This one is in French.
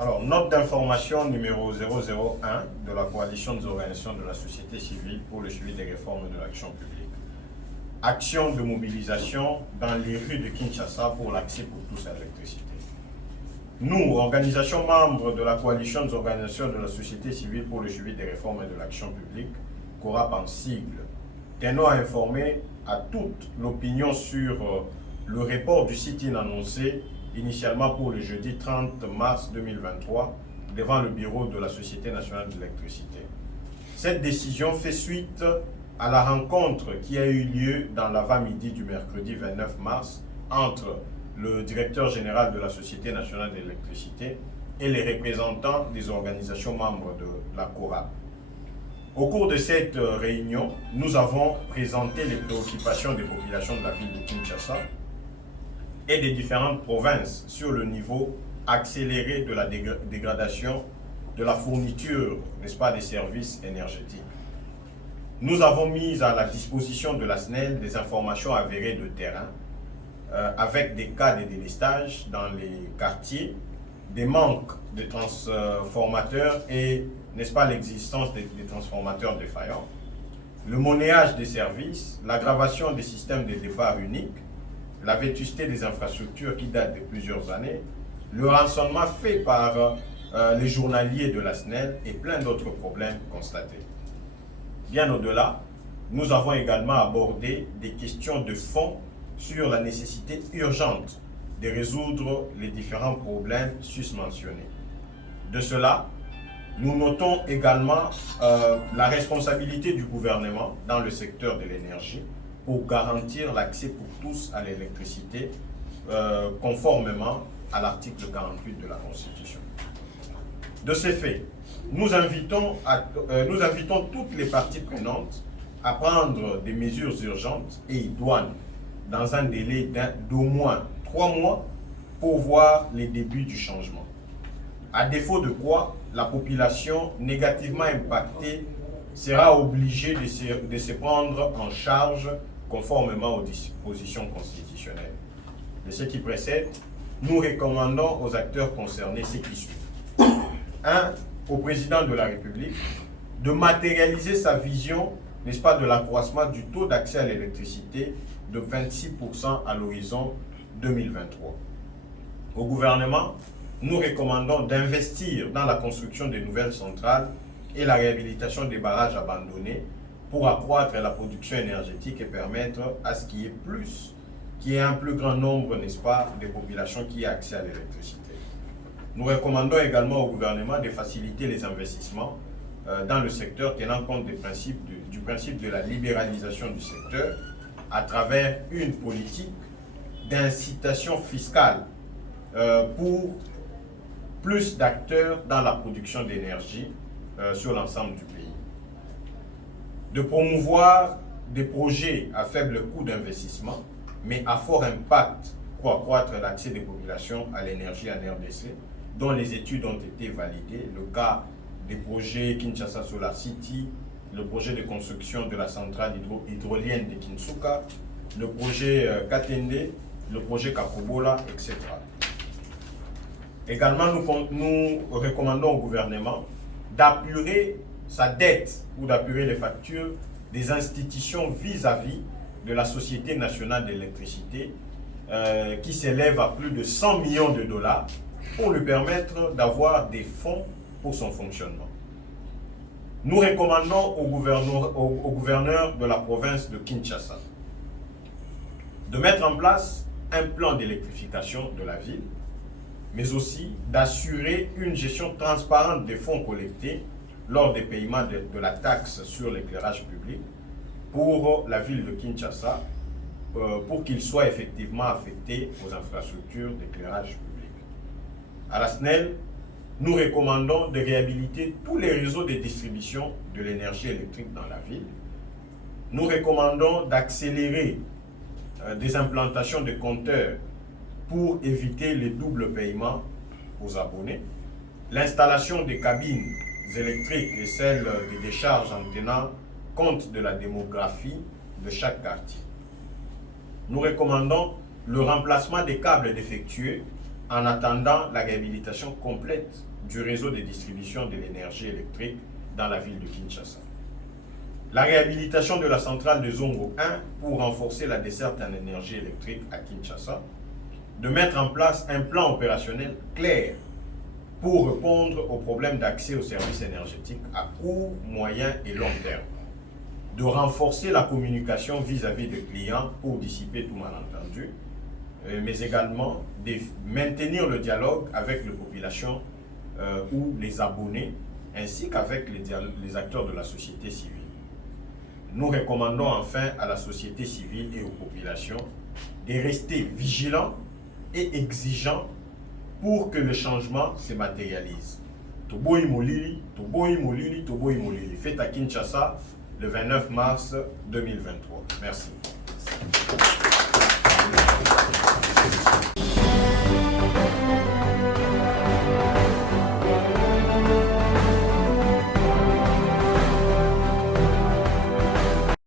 Alors, note d'information numéro 001 de la coalition des organisations de la société civile pour le suivi des réformes de l'action publique. Action de mobilisation dans les rues de Kinshasa pour l'accès pour tous à l'électricité. Nous, organisations membres de la coalition des organisations de la société civile pour le suivi des réformes de l'action publique, CORAP en sigle, tenons à informer à toute l'opinion sur le report du sit-in annoncé initialement pour le jeudi 30 mars 2023 devant le bureau de la Société nationale de l'électricité. Cette décision fait suite à la rencontre qui a eu lieu dans l'avant-midi du mercredi 29 mars entre le directeur général de la Société nationale de l'électricité et les représentants des organisations membres de la CORAP. Au cours de cette réunion, nous avons présenté les préoccupations des populations de la ville de Kinshasa et des différentes provinces sur le niveau accéléré de la dégradation de la fourniture, n'est-ce pas, des services énergétiques. Nous avons mis à la disposition de la SNEL des informations avérées de terrain avec des cas de délestage dans les quartiers, des manques de transformateurs et, n'est-ce pas, l'existence des transformateurs défaillants, le monnayage des services, l'aggravation des systèmes de départ uniques, la vétusté des infrastructures qui datent de plusieurs années, le rançonnement fait par les journaliers de la SNEL et plein d'autres problèmes constatés. Bien au-delà, nous avons également abordé des questions de fond sur la nécessité urgente de résoudre les différents problèmes susmentionnés. De cela, nous notons également la responsabilité du gouvernement dans le secteur de l'énergie pour garantir l'accès pour tous à l'électricité conformément à l'article 48 de la Constitution. De ces faits, nous invitons toutes les parties prenantes à prendre des mesures urgentes et idoines dans un délai d'au moins 3 mois pour voir les débuts du changement. À défaut de quoi, la population négativement impactée sera obligée de se prendre en charge conformément aux dispositions constitutionnelles. De ce qui précède, nous recommandons aux acteurs concernés ce qui suit. 1. Au président de la République de matérialiser sa vision, n'est-ce pas, de l'accroissement du taux d'accès à l'électricité de 26% à l'horizon 2023. Au gouvernement, nous recommandons d'investir dans la construction de nouvelles centrales et la réhabilitation des barrages abandonnés pour accroître la production énergétique et permettre à ce qu'il y ait un plus grand nombre, n'est-ce pas, de populations qui aient accès à l'électricité. Nous recommandons également au gouvernement de faciliter les investissements dans le secteur tenant compte du principe de la libéralisation du secteur à travers une politique d'incitation fiscale pour plus d'acteurs dans la production d'énergie sur l'ensemble du pays. De promouvoir des projets à faible coût d'investissement, mais à fort impact pour accroître l'accès des populations à l'énergie en RDC, dont les études ont été validées. Le cas des projets Kinshasa Solar City, le projet de construction de la centrale hydrolienne de Kinsuka, le projet Katende, le projet Kakobola, etc. Également, nous recommandons au gouvernement d'apurer sa dette ou d'apurer les factures des institutions vis-à-vis de la Société nationale d'électricité qui s'élève à plus de 100 millions de dollars pour lui permettre d'avoir des fonds pour son fonctionnement. Nous recommandons au gouverneur de la province de Kinshasa de mettre en place un plan d'électrification de la ville, mais aussi d'assurer une gestion transparente des fonds collectés lors des paiements de la taxe sur l'éclairage public pour la ville de Kinshasa, pour qu'il soit effectivement affecté aux infrastructures d'éclairage public. À la SNEL, nous recommandons de réhabiliter tous les réseaux de distribution de l'énergie électrique dans la ville. Nous recommandons d'accélérer des implantations de compteurs pour éviter les doubles paiements aux abonnés, l'installation des cabines électriques et celles des décharges en tenant compte de la démographie de chaque quartier. Nous recommandons le remplacement des câbles défectueux en attendant la réhabilitation complète du réseau de distribution de l'énergie électrique dans la ville de Kinshasa. La réhabilitation de la centrale de Zongo 1 pour renforcer la desserte en énergie électrique à Kinshasa, de mettre en place un plan opérationnel clair pour répondre aux problèmes d'accès aux services énergétiques à court, moyen et long terme, de renforcer la communication vis-à-vis des clients pour dissiper tout malentendu, mais également de maintenir le dialogue avec les populations ou les abonnés, ainsi qu'avec les acteurs de la société civile. Nous recommandons enfin à la société civile et aux populations de rester vigilants et exigeants pour que le changement se matérialise. Toboyi Molili, Toboyi Molili, Toboyi Molili. Fête à Kinshasa le 29 mars 2023. Merci.